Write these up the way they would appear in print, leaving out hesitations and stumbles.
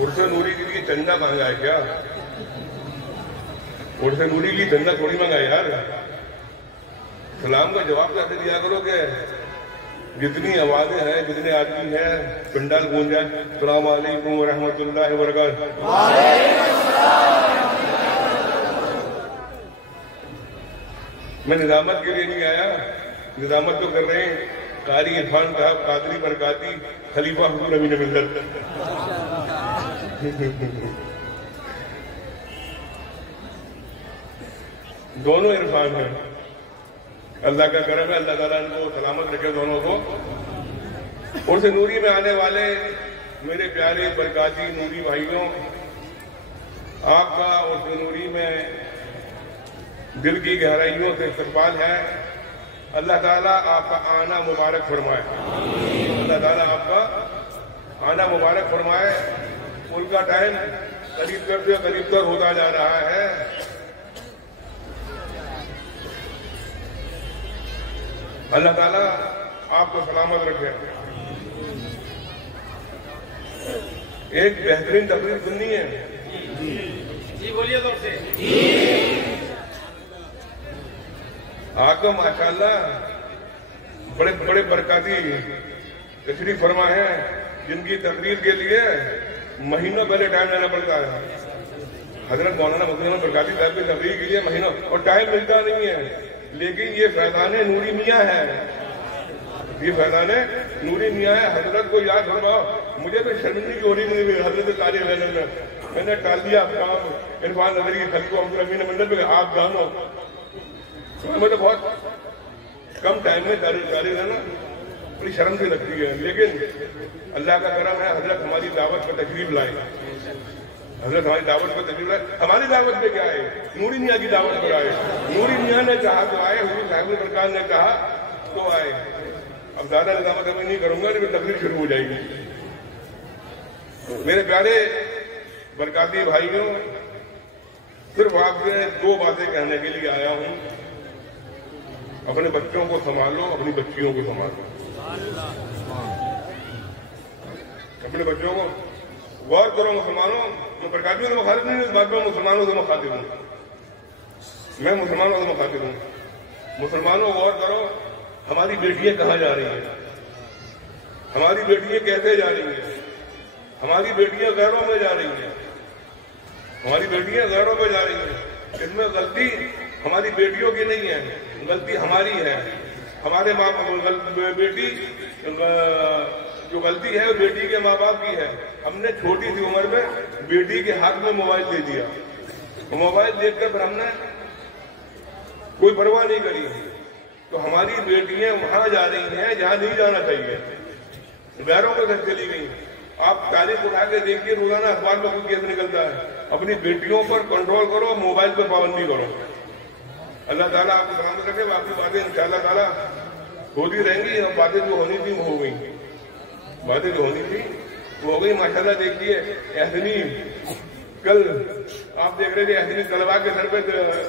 عرس نوری کے لیے چندہ مانگا ہے کیا؟ عرس نوری کے لیے چندہ تھوڑی مانگا ہے یار. سلام کا جواب کیسے دیا کرو کہ جتنی آوازیں ہیں جتنے آدمی ہیں پنڈال گونج جائے السلام علیکم ورحمۃ اللہ وبرکاتہ. میں نظامت کے لیے نہیں آیا. نظامت تو کر رہے ہیں قاری عرفان صاحب قادری برکاتی خلیفہ حضور امین ملت. دونوں عرفان ہیں. اللہ کا کرم ہے, اللہ تعالیٰ ان کو سلامت رکھے دونوں کو. عرس نوری میں آنے والے میرے پیارے برکاتی نوری بھائیوں, آپ کا عرس نوری میں دل کی گہرائیوں سے استقبال ہے. اللہ تعالیٰ آپ کا آنا مبارک فرمائے. اللہ تعالیٰ آپ کا آنا مبارک فرمائے. ان کا ٹائم قریب کرتے قریب تر ہوتا جا رہا ہے. اللہ تعالیٰ آپ کو سلامت رکھے. ایک بہترین تقریر سننی ہے. جی بولیے دور سے. آقا ماشاءاللہ بڑے بڑے برکاتی تشریف فرما ہے جن کی تقریر کے لیے مہینوں پہلے ٹائم لینا پڑتا ہے. حضرت مولانا مسلم برکاتی صاحب کی تقریر کے لیے مہینوں اور ٹائم ملتا نہیں ہے. لیکن یہ فیضان نوری میاں ہے. یہ فیضان نوری میاں ہے. حضرت کو یاد فرماؤ. مجھے تو شرمندگی ہو رہی نہیں. حضرت تاریخ میں نے ٹال دیا کام عرفان نظری کی خلیفہ حضور امین ملت میں. آپ جانو مجھے بہت کم ٹائم میں تاریخ رہنا بڑی شرم سے لگتی ہے. لیکن اللہ کا کرم ہے, حضرت ہماری دعوت پر تشریف لائے. حضرت ہماری دعوت پر تشریف لائے. ہماری دعوت پہ کیا ہے؟ نوری میاں کی دعوت پر آئے. نوری میاں نے چاہا تو آئے, حضور صاحب برکات نے کہا تو آئے. اب زیادہ نظامت میں نہیں کروں گا لیکن تقریر شروع ہو جائے گی. میرے پیارے برکاتی بھائیوں, صرف آپ سے دو باتیں کہنے کے لیے آیا ہوں. اپنے بچوں کو سنبھالو, اپنی بچیوں کو سنبھالو. اپنے بچوں کو غور کرو. مسلمانوں میں برکاتیوں سے مخاطب نہیں, اس بات میں مسلمانوں سے مخاطب ہوں. میں مسلمانوں سے مخاطب ہوں. مسلمانوں غور کرو, ہماری بیٹیاں کہاں جا رہی ہیں؟ ہماری بیٹیاں کیسے جا رہی ہیں؟ ہماری بیٹیاں غیروں میں جا رہی ہیں. ہماری بیٹیاں غیروں میں جا رہی ہیں. اس میں غلطی ہماری بیٹیوں کی نہیں ہے, غلطی ہماری ہے. ہمارے ماں بیٹی جو غلطی ہے وہ بیٹی کے ماں باپ کی ہے. ہم نے چھوٹی سی عمر میں بیٹی کے ہاتھ میں موبائل دے دیا. موبائل دیکھ کر پھر ہم نے کوئی پرواہ نہیں کری. تو ہماری بیٹیاں وہاں جا رہی ہیں جہاں نہیں جانا چاہیے, غیروں کے گھر چلی گئی. آپ تاریخ اٹھا کے دیکھیے روزانہ اخبار میں کوئی کیس نکلتا ہے. اپنی بیٹیوں پر کنٹرول کرو, موبائل پر پابندی کرو. اللہ تعالیٰ آپ کو سلامت رکھے. باقی باتیں انشاءاللہ تعالیٰ ہوتی رہیں گی. اب باتیں جو ہونی تھی وہ ہو گئی. باتیں جو ہونی تھی وہ ہو گئی. ماشاءاللہ دیکھیے احسنی کل آپ دیکھ رہے تھے احسنی طلباء کے سر پہ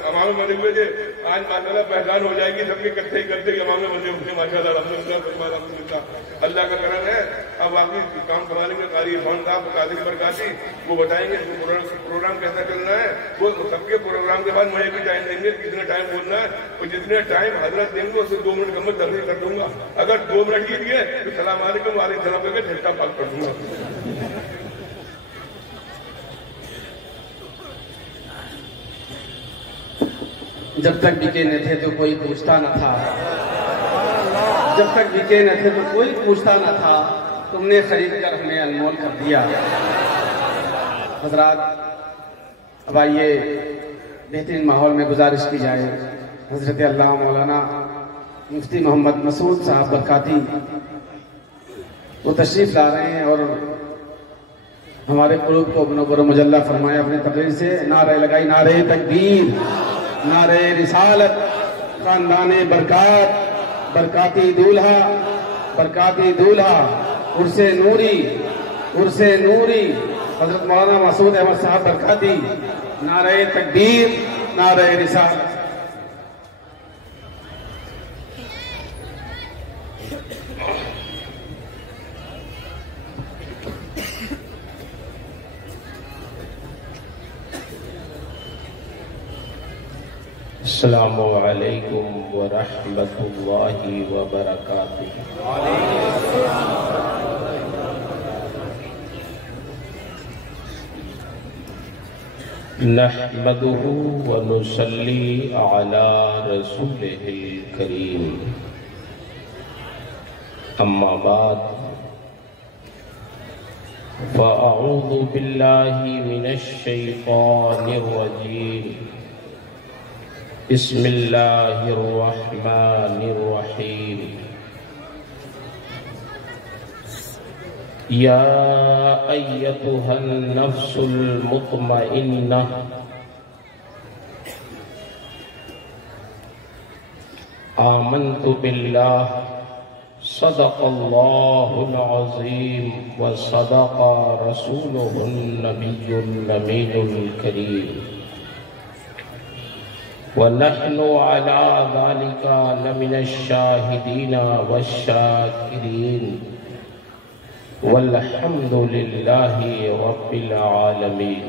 امام بنے ہوئے تھے. آج ماشاءاللہ پہچان ہو جائے گی سب کے اکٹھے ہی کرتے کہ امام بنے ہوئے ماشاءاللہ. الحمدللہ اللہ کا کرم ہے. اب باقی کام سنبھالیں گے قاری عرفان صاحب قادری برکاتی, وہ بتائیں گے پروگرام کیسا چلنا ہے. وہ سب کے پروگرام کے بعد مجھے بھی ٹائم دیں گے کتنا ٹائم بولنا ہے. اور جتنے ٹائم حضرت دیں گے اسے 2 منٹ کم میں تقریر کر دوں گا. اگر 2 منٹ کی دیے تو السلام علیکم وعلیکم السلام کر کے جھٹا پاک کر دوں گا. جب تک بکے نہ تھے تو کوئی پوچھتا نہ تھا. جب تک بکے نہ تھے تو کوئی پوچھتا نہ تھا. تم نے خرید کر ہمیں انمول کر دیا. حضرات اب آئیے بہترین ماحول میں گزارش کی جائے. حضرت اللہ مولانا مفتی محمد مسعود صاحب برکاتی وہ تشریف لا رہے ہیں اور ہمارے قلوب کو منور و مجلہ فرمائے اپنے تقریر سے. نعرہ لگائی, نعرہ تکبیر, نعرہ رسالت, خاندان برکات, برکاتی دولہا, برکاتی دولہا, عرس نوری, عرس نوری حضرت مولانا مسعود احمد صاحب برکاتی. نعرہ تکبیر, نعرہ رسالت. السلام علیکم ورحمۃ اللہ وبرکاتہ۔ نحمده ونصلي على رسوله الكريم، اما بعد فاعوذ بالله من الشیطان الرجیم، بسم اللہ الرحمن الرحیم۔ یا ایتها النفس المطمئنہ آمنت باللہ صدق اللہ العظیم وصدق رسولہ النبی الامین الکریم، ونحن على ذلك لمن الشاهدين والشاكرين، والحمد لله رب العالمين۔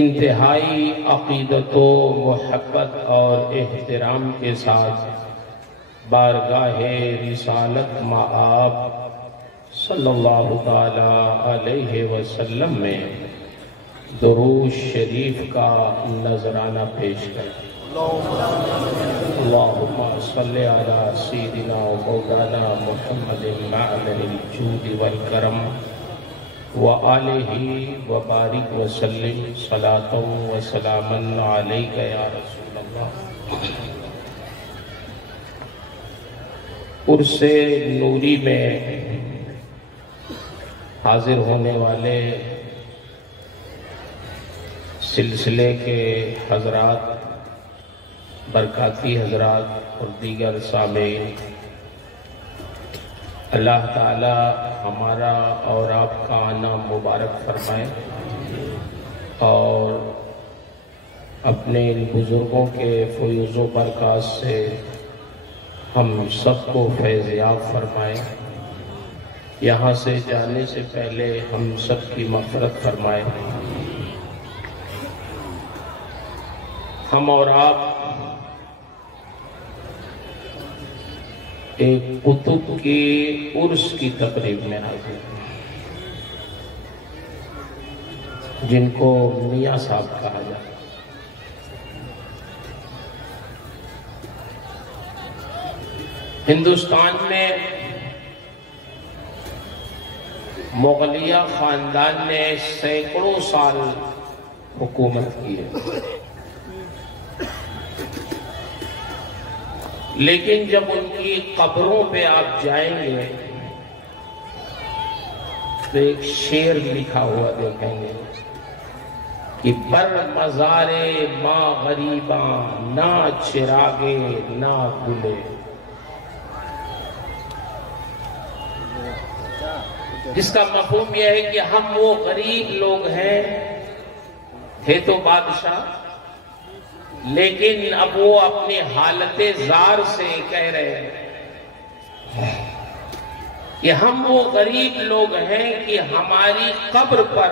انتہائی عقیدت و محبت اور احترام کے ساتھ بارگاہ رسالت مآب صلی اللہ تعالی علیہ وسلم میں درود شریف کا نذرانہ پیش کریں۔ اللہم صلی علی سیدنا و مولانا محمد معدن الجود والکرم وآلہ وبارک وسلم صلاۃ و سلاما علیک یا رسول اللہ۔ عرص نوری میں حاضر ہونے والے سلسلے کے حضرات، برکاتی حضرات اور دیگر سامعین، اللہ تعالی ہمارا اور آپ کا آنا مبارک فرمائے، اور اپنے ان بزرگوں کے فیوز و برکات سے ہم سب کو فیض یاب فرمائے، یہاں سے جانے سے پہلے ہم سب کی مغفرت فرمائے۔ ہم اور آپ ایک کتب کی عرس کی تقریب میں حاضر ہیں، جن کو میاں صاحب کہا جاتا ہے۔ ہندوستان میں مغلیہ خاندان نے سینکڑوں سال حکومت کی ہے، لیکن جب ان کی قبروں پہ آپ جائیں گے تو ایک شعر لکھا ہوا دیکھیں گے کہ بر مزار ماں غریباں نہ چراغے نہ گلے۔ جس کا مفہوم یہ ہے کہ ہم وہ غریب لوگ ہیں، تھے تو بادشاہ، لیکن اب وہ اپنی حالت زار سے کہہ رہے ہیں کہ ہم وہ غریب لوگ ہیں کہ ہماری قبر پر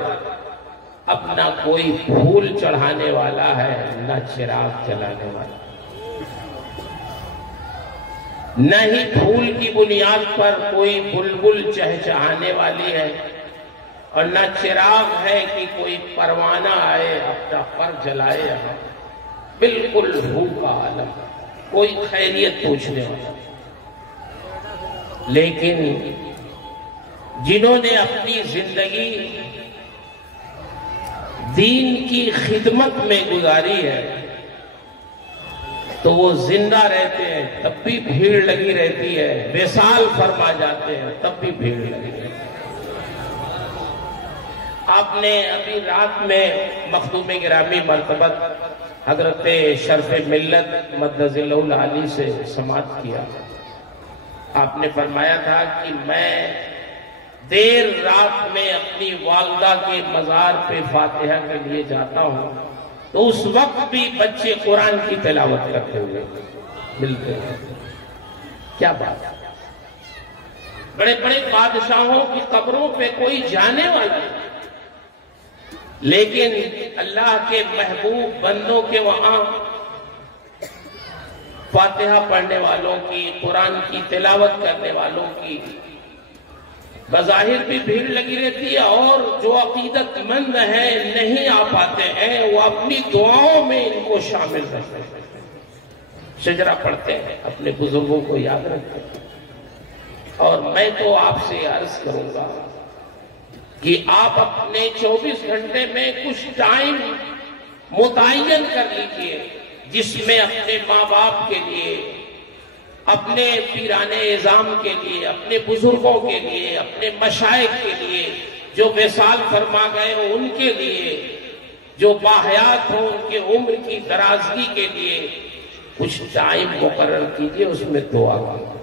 اپنا کوئی پھول چڑھانے والا ہے، نہ چراغ جلانے والا، نہ ہی پھول کی بنیاد پر کوئی بلبل چہچہانے والی ہے، اور نہ چراغ ہے کہ کوئی پروانہ آئے اپنا پر جلائے۔ یہاں بالکل بھوکا عالم، کوئی خیریت پوچھنے والا۔ لیکن جنہوں نے اپنی زندگی دین کی خدمت میں گزاری ہے تو وہ زندہ رہتے ہیں تب بھی بھیڑ لگی رہتی ہے، وصال فرما جاتے ہیں تب بھی بھیڑ لگی رہتی ہے۔ آپ نے ابھی رات میں مخدوم گرامی مرتبت حضرت شرف ملت مدظ اللہ العالی سے سماعت کیا۔ آپ نے فرمایا تھا کہ میں دیر رات میں اپنی والدہ کے مزار پہ فاتحہ کے لیے جاتا ہوں تو اس وقت بھی بچے قرآن کی تلاوت کرتے ہوئے ملتے ہیں۔ کیا بات ہے! بڑے بڑے بادشاہوں کی قبروں پہ کوئی جانے والا نہیں، لیکن اللہ کے محبوب بندوں کے وہاں فاتحہ پڑھنے والوں کی، قرآن کی تلاوت کرنے والوں کی بظاہر بھی بھیڑ لگی رہتی ہے، اور جو عقیدت مند ہیں نہیں آ پاتے ہیں وہ اپنی دعاؤں میں ان کو شامل رکھتے ہیں، شجرہ پڑھتے ہیں، اپنے بزرگوں کو یاد رکھتے ہیں۔ اور میں تو آپ سے عرض کروں گا کہ آپ اپنے 24 گھنٹے میں کچھ ٹائم متعین کر لیجئے جس میں اپنے ماں باپ کے لیے، اپنے پیران اعظام کے لیے، اپنے بزرگوں کے لیے، اپنے مشائخ کے لیے جو وصال فرما گئے ہوں ان کے لیے، جو باحیات ہوں ان کے عمر کی درازگی کے لیے کچھ ٹائم مقرر کیجئے، اس میں دعا کیجئے۔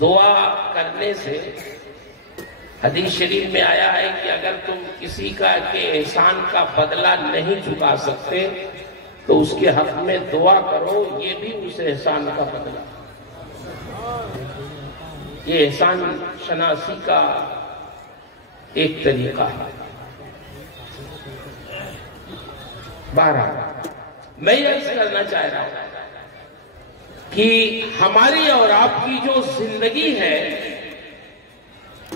دعا کرنے سے حدیث شریف میں آیا ہے کہ اگر تم کسی کا کے احسان کا بدلہ نہیں چکا سکتے تو اس کے حق میں دعا کرو، یہ بھی اس احسان کا بدلہ۔ یہ احسان شناسی کا ایک طریقہ ہے۔ بہرحال میں یہ عرض کرنا چاہ رہا ہوں کہ ہماری اور آپ کی جو زندگی ہے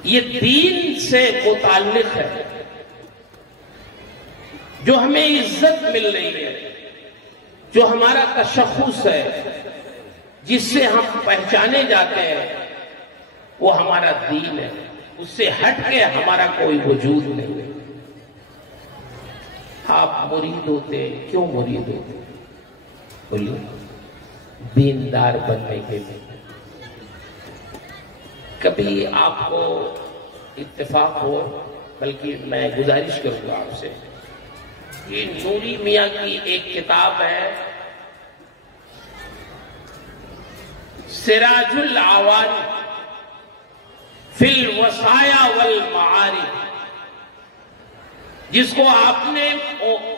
یہ دین سے متعلق ہے، جو ہمیں عزت مل رہی ہے، جو ہمارا تشخص ہے، جس سے ہم پہچانے جاتے ہیں، وہ ہمارا دین ہے۔ اس سے ہٹ کے ہمارا کوئی وجود نہیں ہے۔ آپ مرید ہوتے، کیوں مرید ہوتے؟ بولیے، دیندار بننے کے لیے۔ کبھی آپ کو اتفاق ہو، بلکہ میں گزارش کروں گا آپ سے کہ نوری میاں کی ایک کتاب ہے سراج العوارف فی الوصایا والمعارف، جس کو آپ نے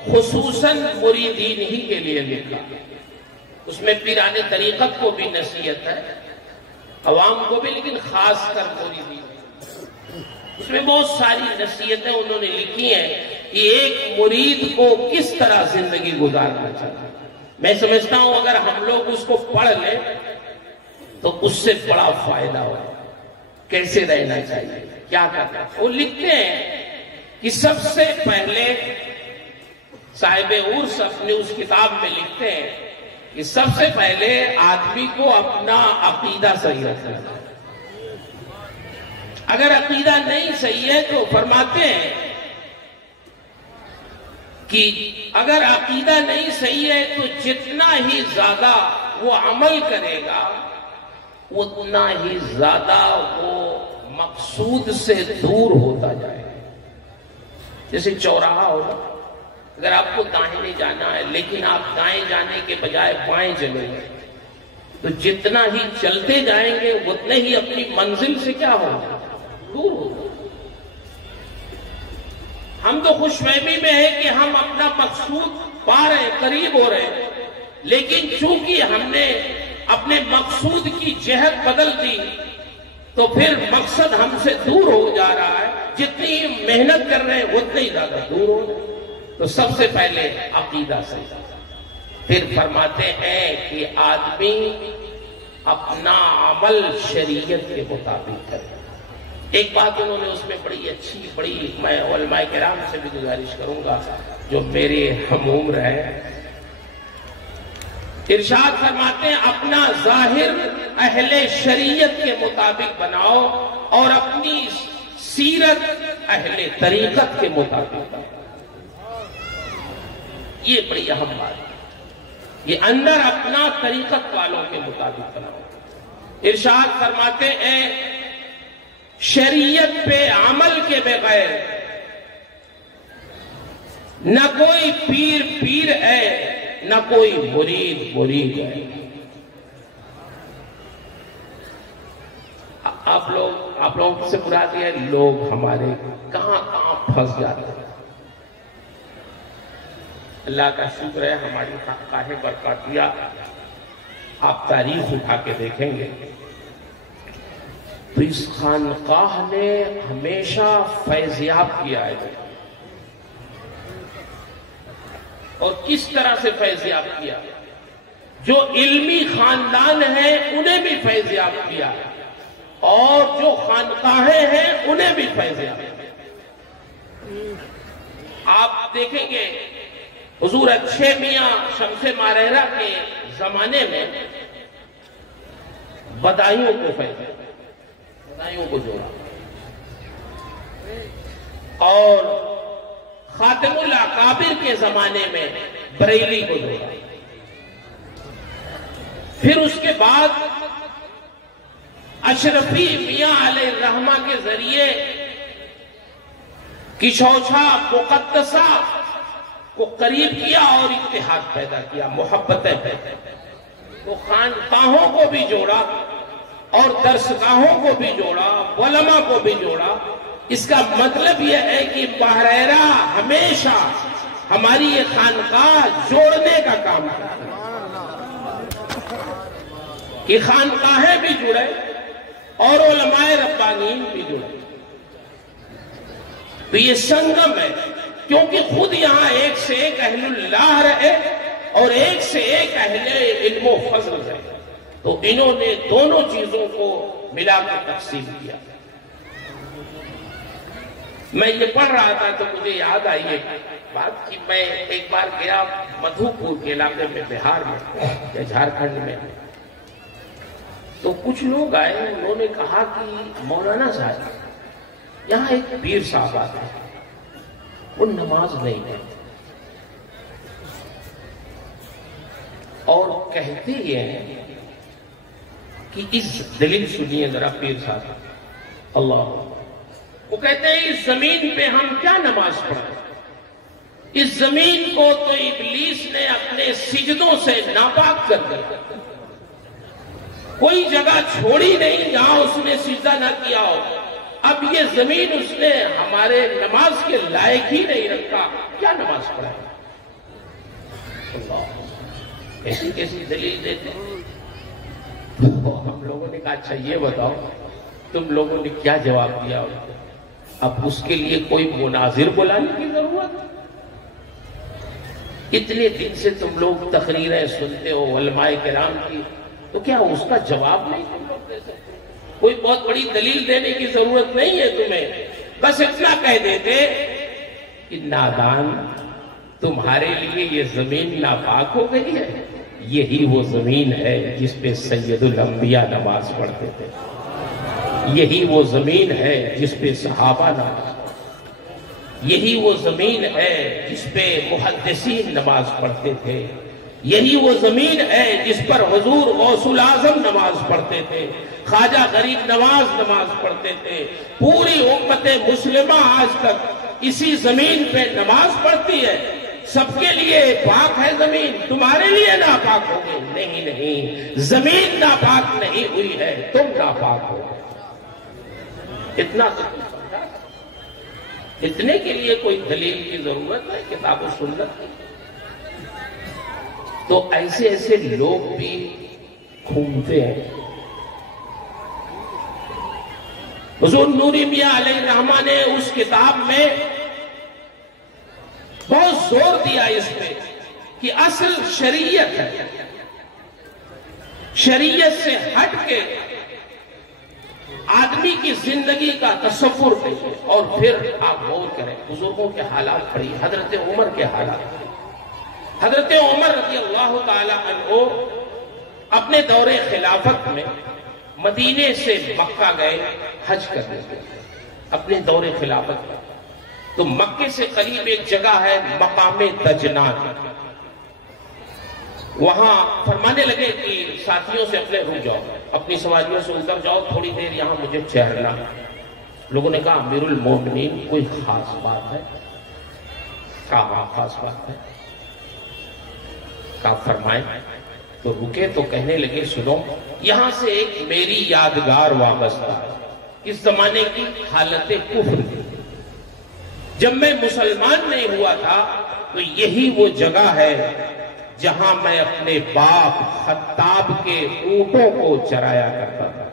خصوصاً مریدین ہی کے لیے لکھا۔ اس میں پیران طریقت کو بھی نصیحت ہے، عوام کو بھی، لیکن خاص کر مریدین۔ اس میں بہت ساری نصیحتیں انہوں نے لکھی ہیں کہ ایک مرید کو کس طرح زندگی گزارنا چاہیے۔ میں سمجھتا ہوں اگر ہم لوگ اس کو پڑھ لیں تو اس سے بڑا فائدہ ہوگا۔ کیسے رہنا چاہیے، کیا کرنا ہے۔ وہ لکھتے ہیں کہ سب سے پہلے صاحب عرس اپنے اس کتاب میں لکھتے ہیں کہ سب سے پہلے آدمی کو اپنا عقیدہ صحیح رکھنا ہے۔ اگر عقیدہ نہیں صحیح ہے تو فرماتے ہیں کہ اگر عقیدہ نہیں صحیح ہے تو جتنا ہی زیادہ وہ عمل کرے گا اتنا ہی زیادہ وہ مقصود سے دور ہوتا جائے گا۔ جیسے چوراہا ہوگا، اگر آپ کو دائیں جانا ہے لیکن آپ دائیں جانے کے بجائے بائیں چلیں گے تو جتنا ہی چلتے جائیں گے اتنے ہی اپنی منزل سے کیا ہوگا، دور ہوگا۔ ہم تو خوش فہمی میں ہے کہ ہم اپنا مقصود پا رہے ہیں، قریب ہو رہے ہیں، لیکن چونکہ ہم نے اپنے مقصود کی جہت بدل دی تو پھر مقصد ہم سے دور ہو جا رہا ہے۔ جتنی محنت کر رہے ہیں اتنے ہی زیادہ دور ہو رہے ہیں۔ تو سب سے پہلے عقیدہ صحیح۔ پھر فرماتے ہیں کہ آدمی اپنا عمل شریعت کے مطابق کرے۔ ایک بات انہوں نے اس میں بڑی اچھی، میں علماء کرام سے بھی گزارش کروں گا جو میرے ہم عمر ہیں، ارشاد فرماتے ہیں اپنا ظاہر اہل شریعت کے مطابق بناؤ اور اپنی سیرت اہل طریقت کے مطابق بناؤ۔ یہ بڑی اہم بات ہے، یہ اندر اپنا طریقت والوں کے مطابق بناؤ۔ ارشاد فرماتے ہیں شریعت پہ عمل کے بغیر نہ کوئی پیر ہے نہ کوئی مرید ہے۔ آپ لوگوں سے مراد یہ ہے لوگ ہمارے کہاں پھنس جاتے ہیں۔ اللہ کا شکر ہے ہماری خواہ برکاتیہ آپ تاریخ اٹھا کے دیکھیں گے تو اس خانقاہ نے ہمیشہ فیضیاب کیا ہے. اور کس طرح سے فیضیاب کیا؟ جو علمی خاندان ہیں انہیں بھی فیضیاب کیا ہے، اور جو خانقاہیں ہیں انہیں بھی فیضیاب کیا. آپ دیکھیں گے حضور اچھے میاں شمس مارہرہ کے زمانے میں بدائیوں کو بدائیوں کو جوڑا، اور خاتم الاکابر کے زمانے میں بریلی کو جوڑا. پھر اس کے بعد اشرفی میاں علیہ الرحمہ کے ذریعے کشوچھا مقدسہ کو قریب کیا اور اتحاد پیدا کیا، محبتیں پیدا کی. تو خانقاہوں کو بھی جوڑا اور درسگاہوں کو بھی جوڑا، علماء کو بھی جوڑا. اس کا مطلب یہ ہے کہ مارہرہ ہمیشہ ہماری یہ خانقاہ جوڑنے کا کام کرتا ہے کہ خانقاہیں بھی جڑے اور علماء ربانیین بھی جڑے. تو یہ سنگم ہے، کیونکہ خود یہاں ایک سے ایک اہل اللہ رہے اور ایک سے ایک اہل علم و فضل رہے. تو انہوں نے دونوں چیزوں کو ملا کر تقسیم کیا. میں یہ پڑھ رہا تھا تو مجھے یاد آئی ایک بات کہ میں ایک بار گیا مدھو پور کے علاقے میں، بہار میں یا جھارکھنڈ میں. تو کچھ لوگ آئے، انہوں نے کہا کہ مولانا صاحب یہاں ایک پیر صاحب آتے ہیں، وہ نماز نہیں پڑھتے اور کہتے یہ ہیں کہ اس دلیل سنیے ذرا پیر صاحب. اللہ، وہ کہتے ہیں اس زمین پہ ہم کیا نماز پڑھیں؟ اس زمین کو تو ابلیس نے اپنے سجدوں سے ناپاک کر دیا. کوئی جگہ چھوڑی نہیں جہاں اس نے سجدہ نہ کیا ہو. اب یہ زمین اس نے ہمارے نماز کے لائق ہی نہیں رکھا، کیا نماز پڑھیں؟ اللہ، ایسی کیسی دلیل دیتے ہیں. تو ہم لوگوں نے کہا اچھا یہ بتاؤ تم لوگوں نے کیا جواب دیا؟ اب اس کے لیے کوئی مناظر بلانے کی ضرورت؟ اتنے دن سے تم لوگ تقریریں سنتے ہو علماء کرام کی، تو کیا اس کا جواب نہیں تم لوگ دے سکتے؟ کوئی بہت بڑی دلیل دینے کی ضرورت نہیں ہے تمہیں. بس اتنا کہہ دیتے کہ نادان، تمہارے لیے یہ زمین ناپاک ہو گئی ہے. یہی وہ زمین ہے جس پہ سید الانبیاء نماز پڑھتے تھے. یہی وہ زمین ہے جس پہ صحابہ نماز پڑھتے. یہی وہ زمین ہے جس پہ محدثین نماز پڑھتے تھے. یہی وہ زمین ہے جس پر حضور غوث الاعظم نماز پڑھتے تھے، خواجہ غریب نواز نماز پڑھتے تھے. پوری امت مسلمہ آج تک اسی زمین پہ نماز پڑھتی ہے. سب کے لیے پاک ہے زمین، تمہارے لیے ناپاک ہو گئی؟ نہیں نہیں، زمین ناپاک نہیں ہوئی ہے، تم ناپاک ہو گئے. اتنا تو سمجھا. اتنے کے لیے کوئی دلیل کی ضرورت ہے کتاب و سنت کی؟ تو ایسے ایسے لوگ بھی گھومتے ہیں. حضور نوری میاں علیہ الرحمہ نے اس کتاب میں بہت زور دیا اس پہ کہ اصل شریعت ہے. شریعت سے ہٹ کے آدمی کی زندگی کا تصور کریں اور پھر آپ غور کریں. بزرگوں کے حالات پڑھی، حضرت عمر کے حالات. حضرت عمر رضی اللہ تعالی عنہ اپنے دور خلافت میں مدینے سے مکہ گئے حج کرنے کے اپنے دور خلافت میں. تو مکے سے قریب ایک جگہ ہے مقام دجنان. وہاں فرمانے لگے کہ ساتھیوں سے اپنے رک جاؤ، اپنی سواریوں سے اتر جاؤ، تھوڑی دیر یہاں مجھے ٹھہرنا. لوگوں نے کہا امیر المومنین کوئی خاص بات ہے؟ کہا ہاں خاص بات ہے. کہا فرمائیں. تو رکے تو کہنے لگے سنو، یہاں سے ایک میری یادگار وابستہ ہے. اس زمانے کی حالت کفر تھی. جب میں مسلمان نہیں ہوا تھا تو یہی وہ جگہ ہے جہاں میں اپنے باپ خطاب کے اونٹوں کو چرایا کرتا تھا.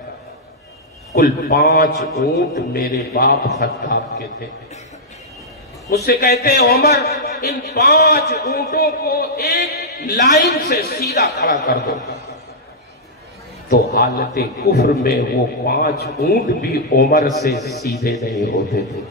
کل 5 اونٹ میرے باپ خطاب کے تھے. مجھ سے کہتے ہیں عمر ان 5 اونٹوں کو ایک لائن سے سیدھا کھڑا کر دو. تو حالت کفر میں وہ 5 اونٹ بھی عمر سے سیدھے نہیں ہوتے تھے.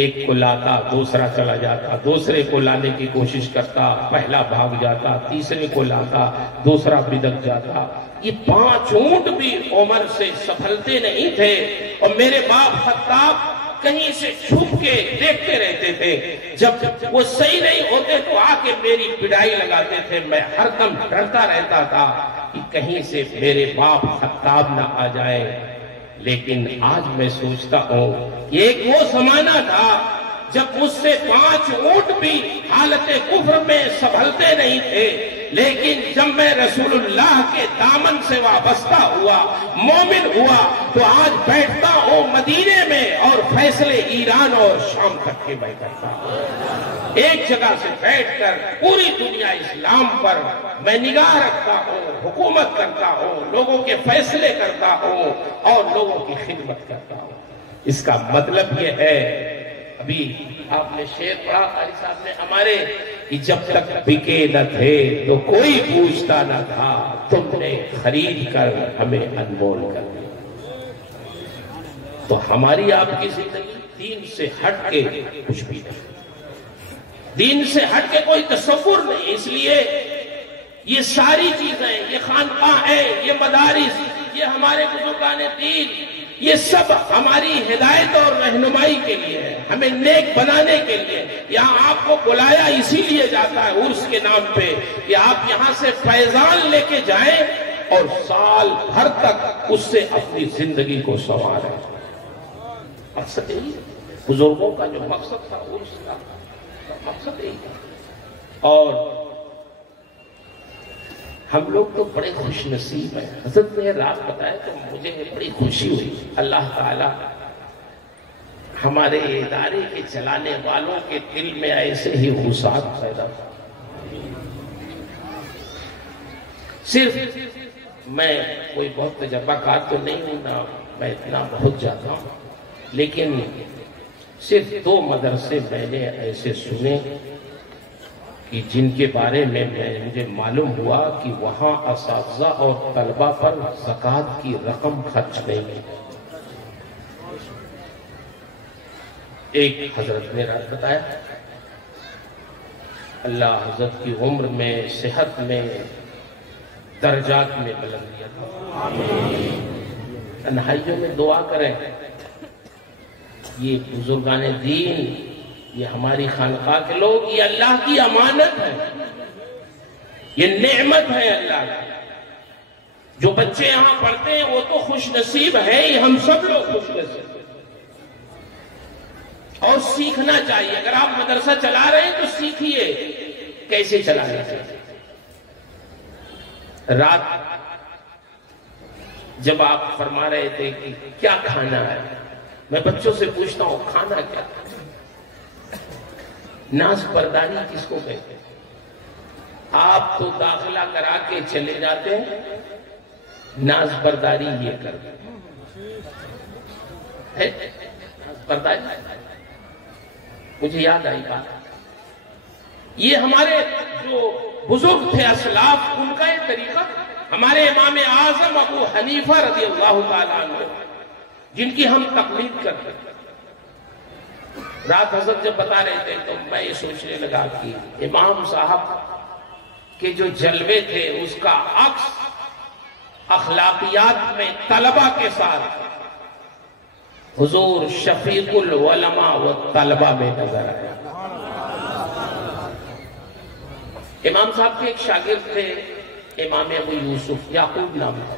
ایک کو لاتا، دوسرا چلا جاتا، دوسرے کو لانے کی کوشش کرتا، پہلا بھاگ جاتا، تیسرے کو لاتا، دوسرا بدک جاتا. یہ 5 اونٹ بھی عمر سے سنبھلتے نہیں تھے. اور میرے باپ خطاب کہیں سے چھپ کے دیکھتے رہتے تھے. جب وہ صحیح نہیں ہوتے تو آ کے میری پڑائی لگاتے تھے. میں ہر دم ڈرتا رہتا تھا کہ کہیں سے میرے باپ خطاب نہ آ جائے. لیکن آج میں سوچتا ہوں کہ ایک وہ زمانہ تھا جب مجھ سے 5 اونٹ بھی حالت کفر میں سنبھلتے نہیں تھے. لیکن جب میں رسول اللہ کے دامن سے وابستہ ہوا، مومن ہوا، تو آج بیٹھتا ہوں مدینے میں اور فیصلے ایران اور شام تک کے میں کرتا ہوں. ایک جگہ سے بیٹھ کر پوری دنیا اسلام پر میں نگاہ رکھتا ہوں، حکومت کرتا ہوں، لوگوں کے فیصلے کرتا ہوں اور لوگوں کی خدمت کرتا ہوں. اس کا مطلب یہ ہے، ابھی آپ نے شعر پڑھا قاری صاحب نے ہمارے، کہ جب تک بکے نہ تھے تو کوئی پوچھتا نہ تھا، تم نے خرید کر ہمیں انمول کر دیا. تو ہماری آپ کی زندگی دین سے ہٹ کے کچھ بھی نہیں، دین سے ہٹ کے کوئی تصور نہیں. اس لیے یہ ساری چیزیں، یہ خانقاہ ہے، یہ مدارس، یہ ہمارے بزرگان دین، یہ سب ہماری ہدایت اور رہنمائی کے لیے ہے، ہمیں نیک بنانے کے لیے. یہاں آپ کو بلایا اسی لیے جاتا ہے عرس کے نام پہ کہ آپ یہاں سے فیضان لے کے جائیں اور سال بھر تک اس سے اپنی زندگی کو سنواریں. مقصد یہی بزرگوں کا جو مقصد تھا عرس کا مقصد یہی تھا. اور ہم لوگ تو بڑے خوش نصیب ہیں. حضرت نے رات بتایا تو مجھے بڑی خوشی ہوئی. اللہ تعالی ہمارے ادارے کے چلانے والوں کے دل میں ایسے ہی وسعت پیدا ہو. صرف میں کوئی بہت تجربہ کار تو نہیں ہوں نا، میں اتنا بہت جاتا ہوں، لیکن صرف 2 مدرسے میں نے ایسے سنے کہ جن کے بارے میں مجھے معلوم ہوا کہ وہاں اساتذہ اور طلبہ پر زکوٰۃ کی رقم خرچ نہیں ہے. ایک حضرت نے رات بتایا، اللہ حضرت کی عمر میں، صحت میں، درجات میں بلندی عطا. تنہائیوں میں دعا کریں. یہ بزرگان دین، یہ ہماری خانقاہ کے لوگ، یہ اللہ کی امانت ہے، یہ نعمت ہے اللہ کی. جو بچے یہاں پڑھتے ہیں وہ تو خوش نصیب ہے ہی، ہم سب لوگ خوش نصیب ہیں. اور سیکھنا چاہیے. اگر آپ مدرسہ چلا رہے ہیں تو سیکھیے کیسے چلانا چاہیے. رات جب آپ فرما رہے تھے کہ کیا کھانا ہے، میں بچوں سے پوچھتا ہوں کھانا کیا؟ ناز برداری کس کو کہتے ہیں؟ آپ تو داخلہ کرا کے چلے جاتے ہیں، ناز برداری یہ کرتے ہیں. برداری مجھے یاد آئی بات، یہ ہمارے جو بزرگ تھے اسلاف، ان کا یہ طریقہ. ہمارے امام اعظم ابو حنیفہ رضی اللہ تعالیٰ عنہ، جن کی ہم تقلید کرتے ہیں. رات حضرت جب بتا رہے تھے تو میں یہ سوچنے لگا کہ امام صاحب کے جو جلوے تھے اس کا عکس اخلاقیات میں طلبہ کے ساتھ حضور شفیق العلماء و طلبہ میں نظر آیا. امام صاحب کے ایک شاگرد تھے امام ابو یوسف، یعقوب نام تھا.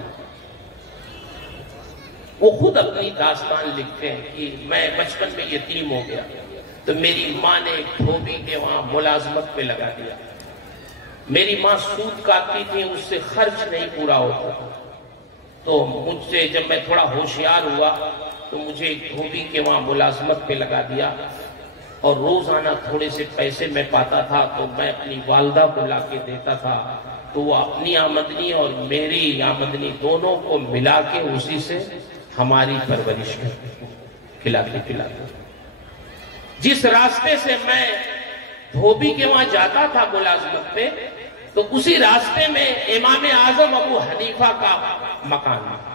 وہ خود اپنی داستان لکھتے ہیں کہ میں بچپن میں یتیم ہو گیا تو میری ماں نے ایک دھوبی کے وہاں ملازمت پہ لگا دیا. میری ماں سود کاٹتی تھی، اس سے خرچ نہیں پورا ہوتا. تو مجھ سے جب میں تھوڑا ہوشیار ہوا تو مجھے ایک دھوبی کے وہاں ملازمت پہ لگا دیا اور روزانہ تھوڑے سے پیسے میں پاتا تھا تو میں اپنی والدہ کو لا کے دیتا تھا. تو وہ اپنی آمدنی اور میری آمدنی دونوں کو ملا کے اسی سے ہماری پرورش کرتے، کھلاتے پلاتے۔ جس راستے سے میں دھوبی کے وہاں جاتا تھا ملازمت پہ، تو اسی راستے میں امام اعظم ابو حنیفہ کا مکان تھا۔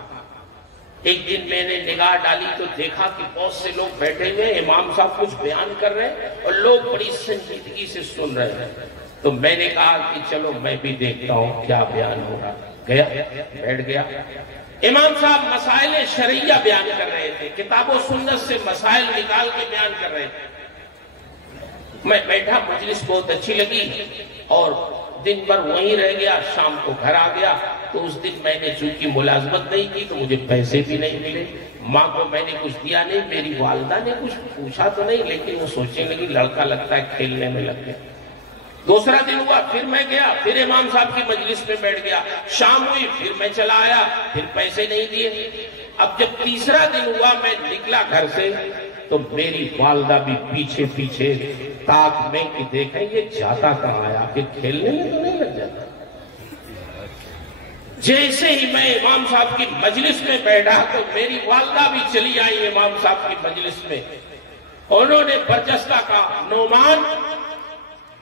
ایک دن میں نے نگاہ ڈالی تو دیکھا کہ بہت سے لوگ بیٹھے ہوئے، امام صاحب کچھ بیان کر رہے ہیں اور لوگ بڑی سنجیدگی سے سن رہے ہیں۔ تو میں نے کہا کہ چلو میں بھی دیکھتا ہوں کیا بیان ہو رہا۔ گیا، بیٹھ گیا۔ امام صاحب مسائل شرعیہ بیان کر رہے تھے، کتاب و سنت سے مسائل نکال کے بیان کر رہے تھے۔ میں بیٹھا، مجلس بہت اچھی لگی اور دن بھر وہیں رہ گیا، شام کو گھر آ گیا۔ تو اس دن میں نے چونکہ ملازمت نہیں کی تو مجھے پیسے بھی نہیں ملے، ماں کو میں نے کچھ دیا نہیں، میری والدہ نے کچھ پوچھا تو نہیں، لیکن وہ سوچنے لگی لڑکا لگتا ہے کھیلنے میں لگ گیا۔ دوسرا دن ہوا، پھر میں گیا، پھر امام صاحب کی مجلس میں بیٹھ گیا، شام ہوئی پھر میں چلا آیا، پھر پیسے نہیں دیے۔ اب جب تیسرا دن ہوا میں نکلا گھر سے تو میری والدہ بھی پیچھے پیچھے تاک میں کہ دیکھیں یہ جاتا کہاں آیا، کہ کھیلنے میں تو نہیں لگ جاتا۔ جیسے ہی میں امام صاحب کی مجلس میں بیٹھا تو میری والدہ بھی چلی آئی امام صاحب کی مجلس میں، انہوں نے برجستہ کہا نعمان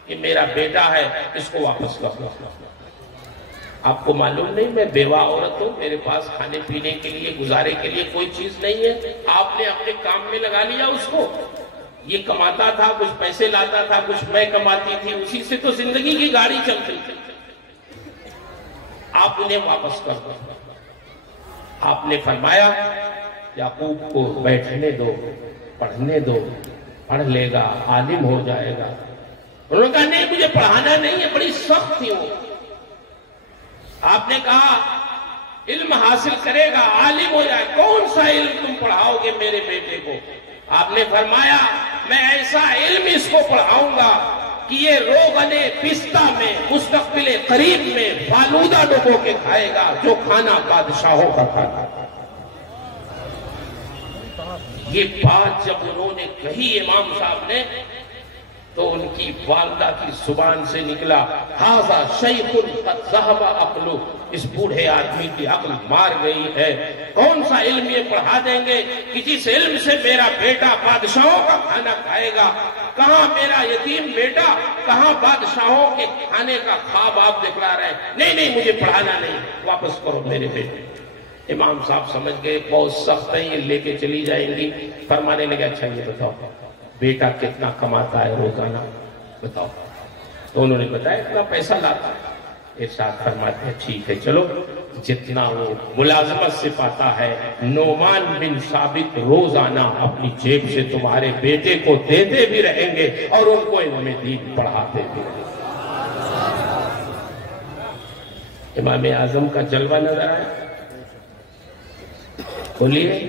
یہ میرا بیٹا ہے، اس کو واپس کر دو۔ آپ کو معلوم نہیں میں بیوہ عورت ہوں، میرے پاس کھانے پینے کے لیے گزارے کے لیے کوئی چیز نہیں ہے، آپ نے اپنے کام میں لگا لیا اس کو۔ یہ کماتا تھا، کچھ پیسے لاتا تھا، کچھ میں کماتی تھی، اسی سے تو زندگی کی گاڑی چلتی تھی، آپ انہیں واپس کر دو۔ آپ نے فرمایا یعقوب کو بیٹھنے دو، پڑھنے دو، پڑھ لے گا، عالم ہو جائے گا۔ انہوں نے کہا نہیں مجھے پڑھانا نہیں ہے، بڑی سخت تھی وہ۔ آپ نے کہا علم حاصل کرے گا، عالم ہو جائے، کون سا علم تم پڑھاؤ گے میرے بیٹے کو؟ آپ نے فرمایا میں ایسا علم اس کو پڑھاؤں گا کہ یہ روغن پستہ میں مستقبل قریب میں فالودہ ڈبو کے کھائے گا، جو کھانا بادشاہوں کا کھانا۔ یہ بات جب انہوں نے کہی امام صاحب نے تو ان کی والدہ کی زبان سے نکلا ھذا شیخ قد ذہب عقلہ، اس بوڑھے آدمی کی عقل مار گئی ہے، کون سا علم یہ پڑھا دیں گے کہ جس علم سے میرا بیٹا بادشاہوں کا کھانا کھائے گا؟ کہاں میرا یتیم بیٹا، کہاں بادشاہوں کے کھانے کا خواب آپ دکھلا رہے ہیں؟ نہیں نہیں مجھے پڑھانا نہیں، واپس کرو میرے بیٹے۔ امام صاحب سمجھ گئے بہت سخت ہے، یہ لے کے چلی جائیں گی۔ فرمانے لگے اچھا یہ بتاؤ بیٹا کتنا کماتا ہے روزانہ بتاؤ؟ تو انہوں نے بتایا اتنا پیسہ لاتا ہے۔ ارشاد فرماتے ہیں ٹھیک ہے چلو جتنا وہ ملازمت سے پاتا ہے نعمان بن ثابت روزانہ اپنی جیب سے تمہارے بیٹے کو دیتے بھی رہیں گے اور ان کو علم دین پڑھاتے بھی رہیں گے۔ امام اعظم کا جلوہ نظر آیا؟ بولیے۔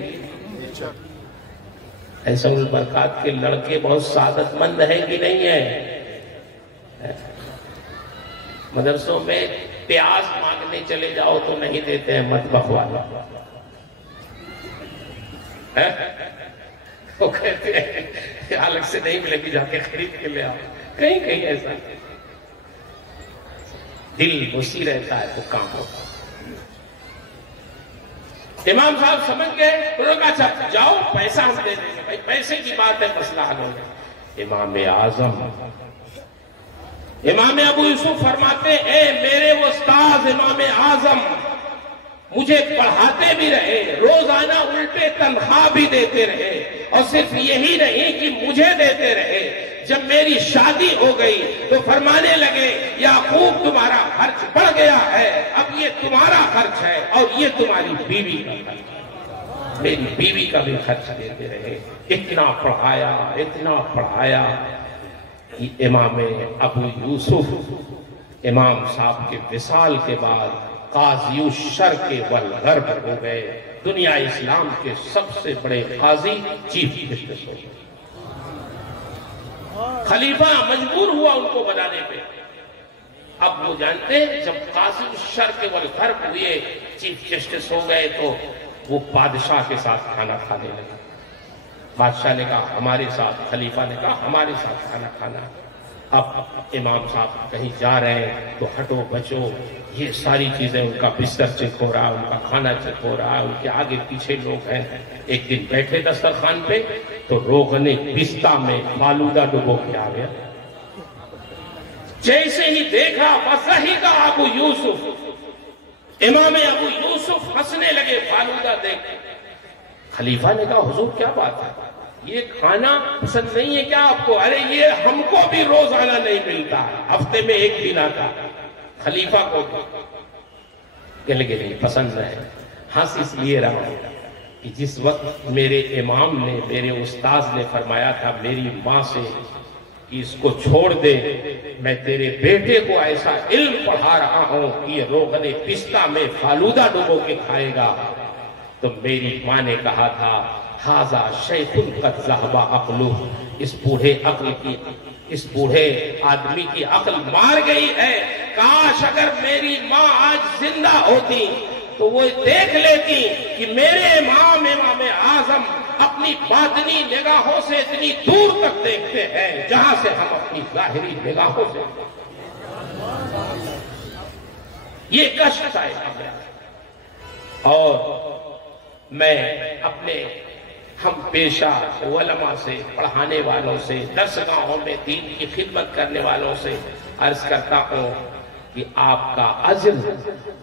ایسا البرکات کے لڑکے بہت سعادت مند ہیں کہ نہیں ہیں؟ مدرسوں میں پیاز مانگنے چلے جاؤ تو نہیں دیتے ہیں مطبخ والا، وہ کہتے ہیں الگ سے نہیں ملے گی، جا کے خرید کے لے آؤ۔ کہیں کہیں ایسا دل وسیع رہتا ہے تو کام ہوتا۔ امام صاحب سمجھ گئے، انہوں نے کہا اچھا جاؤ پیسہ ہم دے دیں گے، بھائی پیسے کی بات ہے مسئلہ حل ہو گیا۔ امام اعظم امام ابو یوسف فرماتے اے میرے استاد امام اعظم مجھے پڑھاتے بھی رہے، روزانہ الٹے تنخواہ بھی دیتے رہے، اور صرف یہی نہیں کہ مجھے دیتے رہے، جب میری شادی ہو گئی تو فرمانے لگے یعقوب تمہارا خرچ بڑھ گیا ہے، اب یہ تمہارا خرچ ہے اور یہ تمہاری بیوی کا خرچ ہے۔ میری بیوی کا بھی خرچ دیتے رہے، اتنا پڑھایا اتنا پڑھایا۔ امام ابو یوسف امام صاحب کے وصال کے بعد قاضی الشرق والغرب ہو گئے، دنیا اسلام کے سب سے بڑے قاضی چیف جسٹس ہو گئے۔ خلیفہ مجبور ہوا ان کو بنانے پہ۔ اب وہ جانتے ہیں جب قاضی الشرق والغرب ہوئے، چیف جسٹس ہو گئے تو وہ بادشاہ کے ساتھ کھانا کھانے لگے۔ بادشاہ نے کہا ہمارے ساتھ، خلیفہ نے کہا ہمارے ساتھ کھانا کھانا۔ اب امام صاحب کہیں جا رہے ہیں تو ہٹو بچو، یہ ساری چیزیں، ان کا بستر چیک ہو رہا ہے، ان کا کھانا چیک ہو رہا ہے، ان کے آگے پیچھے لوگ ہیں۔ ایک دن بیٹھے دسترخوان پہ تو روغن پستہ میں فالودہ ڈبو کے آ گیا۔ جیسے ہی دیکھا فضحک ابو یوسف، امام ابو یوسف ہنسنے لگے فالودہ دیکھ۔ خلیفہ نے کہا حضور کیا بات ہے، یہ کھانا پسند نہیں ہے کیا آپ کو؟ ارے یہ ہم کو بھی روزانہ نہیں ملتا، ہفتے میں ایک دن آتا۔ خلیفہ کو کہنے لگے نہیں پسند ہے۔ ہنس اس لیے رہا کہ جس وقت میرے امام نے، میرے استاذ نے فرمایا تھا میری ماں سے کہ اس کو چھوڑ دے، میں تیرے بیٹے کو ایسا علم پڑھا رہا ہوں کہ یہ روغن پستہ میں فالودہ ڈبو کے کھائے گا، تو میری ماں نے کہا تھا ھذا شیخ قد ذہب عقلہ، اس بوڑھے آدمی کی عقل مار گئی ہے۔ کاش اگر میری ماں آج زندہ ہوتی تو وہ دیکھ لیتی کہ میرے امام اعظم اپنی باطنی نگاہوں سے اتنی دور تک دیکھتے ہیں جہاں سے ہم اپنی ظاہری نگاہوں سے۔ یہ کشف ہے۔ اور میں اپنے ہم پیشہ علماء سے، پڑھانے والوں سے، درسگاہوں میں دین کی خدمت کرنے والوں سے عرض کرتا ہوں کہ آپ کا اجر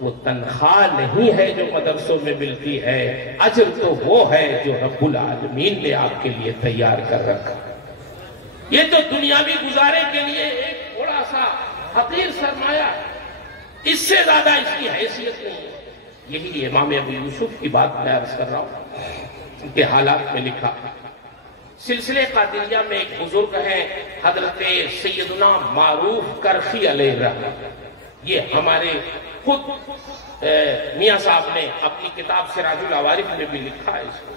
وہ تنخواہ نہیں ہے جو مدرسوں میں ملتی ہے، اجر تو وہ ہے جو رب العالمین نے آپ کے لیے تیار کر رکھا۔ یہ تو دنیاوی گزارے کے لیے ایک تھوڑا سا حقیر سرمایہ، اس سے زیادہ اس کی حیثیت نہیں ہے۔ یہی امام ابو یوسف کی بات میں عرض کر رہا ہوں، ان کے حالات میں لکھا۔ سلسلے قادریہ میں ایک بزرگ ہیں حضرت سیدنا معروف کرخی علیہ الرحمہ، یہ ہمارے خود میاں صاحب نے اپنی کتاب سراج العوارف میں بھی لکھا ہے اس کو،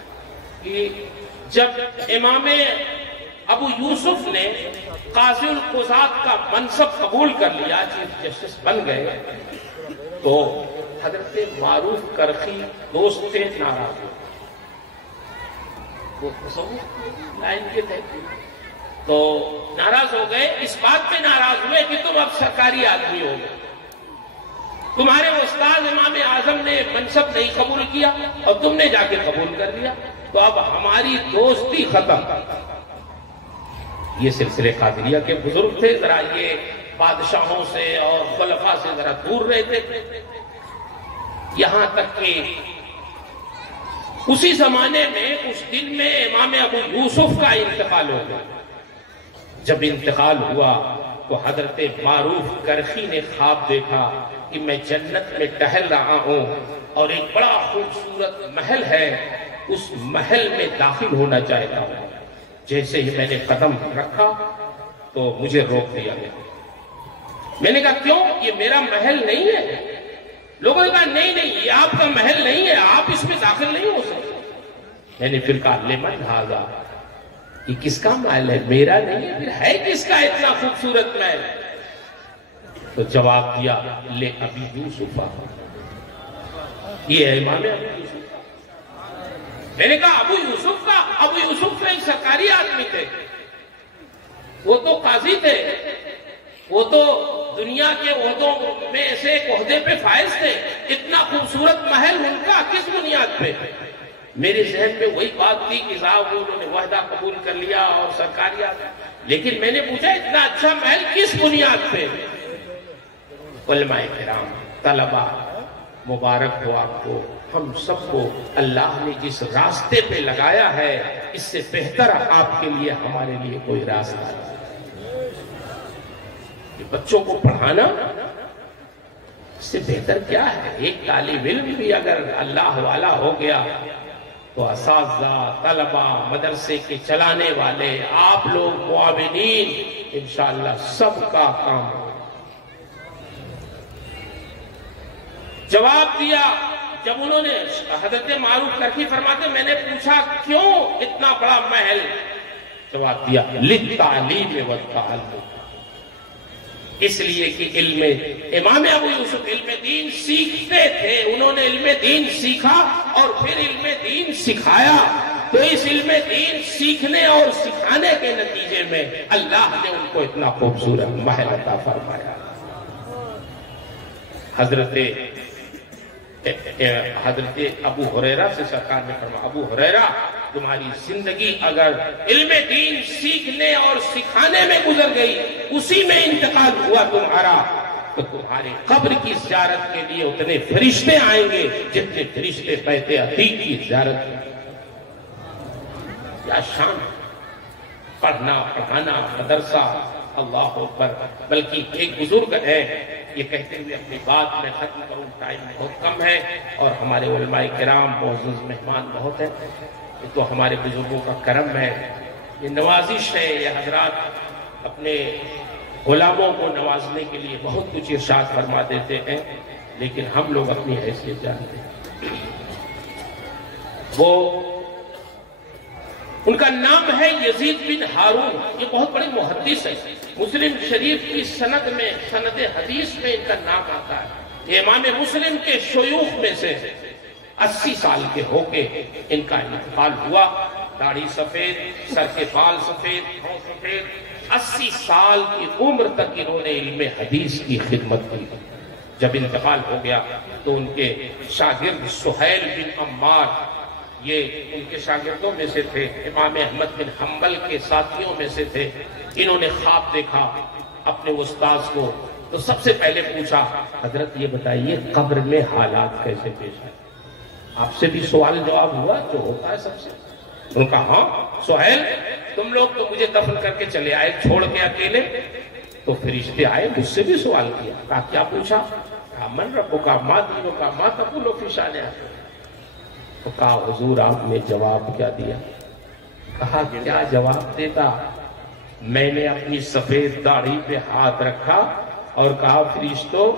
کہ جب امام ابو یوسف نے قاضی القضات کا منصب قبول کر لیا، چیف جسٹس بن گئے، تو حضرت معروف کرخی دوست تھے، ناراض ہوئے۔ وہ لائن کے تھے تو ناراض ہو گئے، اس بات پہ ناراض ہوئے کہ تم اب سرکاری آدمی ہو گئے، تمہارے استاد امام اعظم نے منصب نہیں قبول کیا اور تم نے جا کے قبول کر لیا، تو اب ہماری دوستی ختم۔ یہ سلسلے قادریہ کے بزرگ تھے، ذرا یہ بادشاہوں سے اور خلفاء سے ذرا دور رہتے تھے، یہاں تک کہ اسی زمانے میں اس دن میں امام ابو یوسف کا انتقال ہو گیا۔ جب انتقال ہوا تو حضرت معروف کرخی نے خواب دیکھا کہ میں جنت میں ٹہل رہا ہوں اور ایک بڑا خوبصورت محل ہے، اس محل میں داخل ہونا چاہتا ہوں۔ جیسے ہی میں نے قدم رکھا تو مجھے روک دیا گیا۔ میں نے کہا کیوں؟ یہ میرا محل نہیں ہے۔ لوگوں نے کہا نہیں نہیں، یہ آپ کا محل نہیں ہے، آپ اس میں داخل نہیں ہو سکتے۔ میں نے پھر کہا لمن ھذا، یہ کس کا محل ہے؟ میرا نہیں ہے، پھر ہے کس کا اتنا خوبصورت محل؟ تو جواب دیا لے ابی یوسف، یہ ہے امام ابو یوسف۔ میں نے کہا ابو یوسف کا؟ ابو یوسف ایک سرکاری آدمی تھے، وہ تو قاضی تھے، وہ تو دنیا کے عہدوں میں ایسے ایک عہدے پہ فائز تھے، اتنا خوبصورت محل ان کا کس بنیاد پہ؟ میرے ذہن میں وہی بات تھی کہ صاحب انہوں نے وعدہ قبول کر لیا اور سرکاریات، لیکن میں نے پوچھا اتنا اچھا محل کس بنیاد پہ؟ علماء کرام، طلباء، مبارک ہو آپ کو، ہم سب کو اللہ نے جس راستے پہ لگایا ہے اس سے بہتر آپ کے لیے ہمارے لیے کوئی راستہ نہیں۔ بچوں کو پڑھانا اس سے بہتر کیا ہے؟ ایک طالب علم بھی اگر اللہ والا ہو گیا تو اساتذہ، طلباء، مدرسے کے چلانے والے، آپ لوگ معاونین، انشاءاللہ سب کا کام ہو۔ جواب دیا جب انہوں نے، حضرت معروف کرخی فرماتے میں نے پوچھا کیوں اتنا بڑا محل؟ جواب دیا للتعلیم والتعلم، اس لیے کہ علم، امام ابو یوسف علم دین سیکھتے تھے، انہوں نے علم دین سیکھا اور پھر علم دین سکھایا، تو اس علم دین سیکھنے اور سکھانے کے نتیجے میں اللہ نے ان کو اتنا خوبصورت محل عطا فرمایا۔ حضرت ابو ہریرہ سے سرکار نے فرمایا، ابو ہریرہ تمہاری زندگی اگر علم دین سیکھنے اور سکھانے میں گزر گئی، اسی میں انتقال ہوا تمہارا، تو تمہارے قبر کی زیارت کے لیے اتنے فرشتے آئیں گے جتنے فرشتے بیت عتیق کی زیارت کریں۔ یا شان پڑھنا پڑھانا مدرسہ، اللہ اکبر۔ بلکہ ایک بزرگ ہے، یہ کہتے ہوئے اپنی بات میں ختم کروں، ٹائم بہت کم ہے اور ہمارے علماء کرام معزز مہمان بہت ہیں، یہ تو ہمارے بزرگوں کا کرم ہے، یہ نوازش ہے، یہ حضرات اپنے غلاموں کو نوازنے کے لیے بہت کچھ ارشاد فرما دیتے ہیں، لیکن ہم لوگ اپنی حیثیت جانتے ہیں۔ وہ ان کا نام ہے یزید بن ہارون، یہ بہت بڑے محدث ہیں، مسلم شریف کی سند میں، سند حدیث میں ان کا نام آتا ہے۔ یہ امام مسلم کے شیوخ میں سے 80 سال کے ہو کے ان کا انتقال ہوا، داڑھی سفید، سر کے بال سفید، پاؤں سفید، 80 سال کی عمر تک انہوں نے علم حدیث کی خدمت کی۔ جب انتقال ہو گیا تو ان کے شاگرد سہیل بن عمار، یہ ان کے شاگردوں میں سے تھے، امام احمد بن حنبل کے ساتھیوں میں سے تھے، انہوں نے خواب دیکھا اپنے استاذ کو، تو سب سے پہلے پوچھا، حضرت یہ بتائیے قبر میں حالات کیسے پیش آئے؟ آپ سے بھی سوال جواب ہوا جو ہوتا ہے سب سے؟ انہوں نے کہا ہاں سہیل، تم لوگ تو مجھے دفن کر کے چلے آئے چھوڑ کے اکیلے، تو فرشتے آئے مجھ سے بھی سوال کیا، کہا کیا پوچھا؟ کہا من ربک ما دینک ما تقول فی شأن اخیک۔ تو کہا حضور آپ نے جواب کیا دیا؟ کہا کیا جواب دیتا؟ میں نے اپنی سفید داڑھی پہ ہاتھ رکھا اور کہا فرشتوں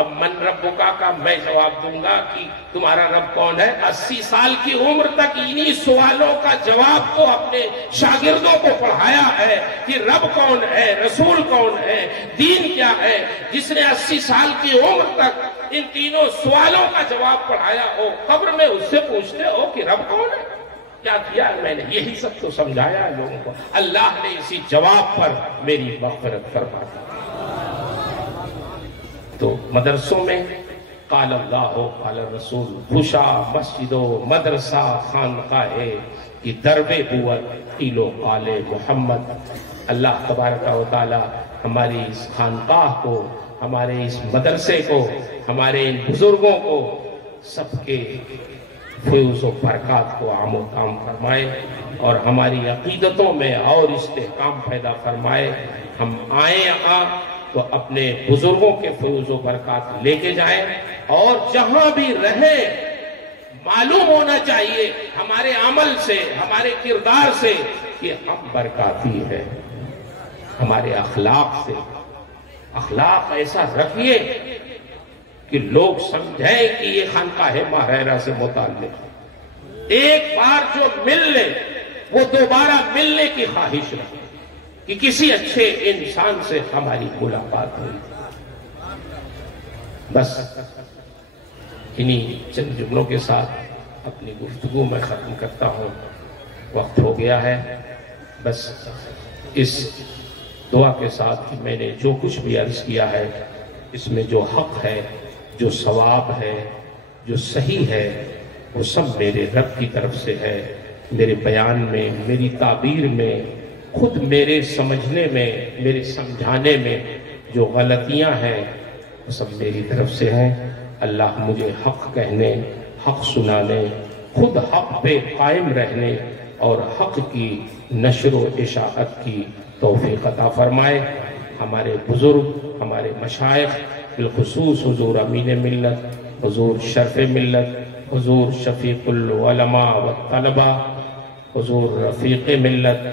اب من ربکا کا میں جواب دوں گا کہ تمہارا رب کون ہے۔ 80 سال کی عمر تک انہی سوالوں کا جواب کو اپنے شاگردوں کو پڑھایا ہے کہ رب کون ہے، رسول کون ہے، دین کیا ہے۔ جس نے 80 سال کی عمر تک ان تینوں سوالوں کا جواب پڑھایا ہو، قبر میں اس سے پوچھتے ہو کہ رب کون ہے؟ کیا کیا ہے میں نے؟ یہی سب تو سمجھایا ہے لوگوں کو۔ اللہ نے اسی جواب پر میری مغفرت فرما دی۔ تو مدرسوں میں قال اللہ قال رسول، خوشا مسجد و مدرسہ خانقاہ کی درب بوت قیل و قال محمد۔ اللہ تبارک و تعالی ہماری اس خانقاہ کو، ہمارے اس مدرسے کو، ہمارے ان بزرگوں کو سب کے فیوز و برکات کو عام و تام فرمائے اور ہماری عقیدتوں میں اور استحکام پیدا فرمائے۔ ہم آئیں یہاں تو اپنے بزرگوں کے فیوز و برکات لے کے جائیں، اور جہاں بھی رہیں معلوم ہونا چاہیے ہمارے عمل سے، ہمارے کردار سے کہ ہم برکاتی ہیں، ہمارے اخلاق سے۔ اخلاق ایسا رکھیے کہ لوگ سمجھیں کہ یہ خانقاہ ماہرہ سے متعلق۔ ایک بار جو مل لے وہ دوبارہ ملنے کی خواہش رکھے کہ کسی اچھے انسان سے ہماری ملاقات ہوئی۔ بس انہی چند جملوں کے ساتھ اپنی گفتگو میں ختم کرتا ہوں، وقت ہو گیا ہے۔ بس اس دعا کے ساتھ کہ میں نے جو کچھ بھی عرض کیا ہے، اس میں جو حق ہے، جو ثواب ہے، جو صحیح ہے، وہ سب میرے رب کی طرف سے ہے۔ میرے بیان میں، میری تعبیر میں، خود میرے سمجھنے میں، میرے سمجھانے میں جو غلطیاں ہیں وہ سب میری طرف سے ہیں۔ اللہ مجھے حق کہنے، حق سنانے، خود حق پہ قائم رہنے اور حق کی نشر و اشاعت کی توفیق عطا فرمائے۔ ہمارے بزرگ، ہمارے مشائخ، بالخصوص حضور امین ملت، حضور شرف ملت، حضور شفیق العلماء والطلباء، حضور رفیق ملت،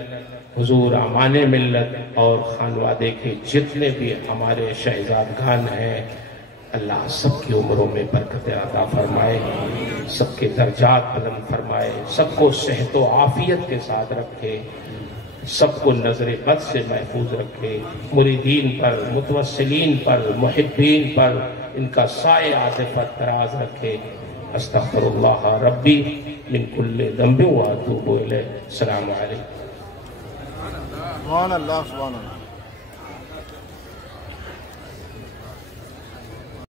حضور امان ملت اور خانوادے کے جتنے بھی ہمارے شہزادگان ہیں، اللہ سب کی عمروں میں برکت عطا فرمائے، سب کے درجات بلند فرمائے، سب کو صحت و عافیت کے ساتھ رکھے، سب کو نظر بد سے محفوظ رکھے، مریدین پر، متوسلین پر، محبین پر ان کا سایہ عاطفت دراز رکھے۔ استغفراللہ ربی من کل ذنب و اتوب الیہ۔ السلام علیکم۔ سبحان اللہ سبحان اللہ۔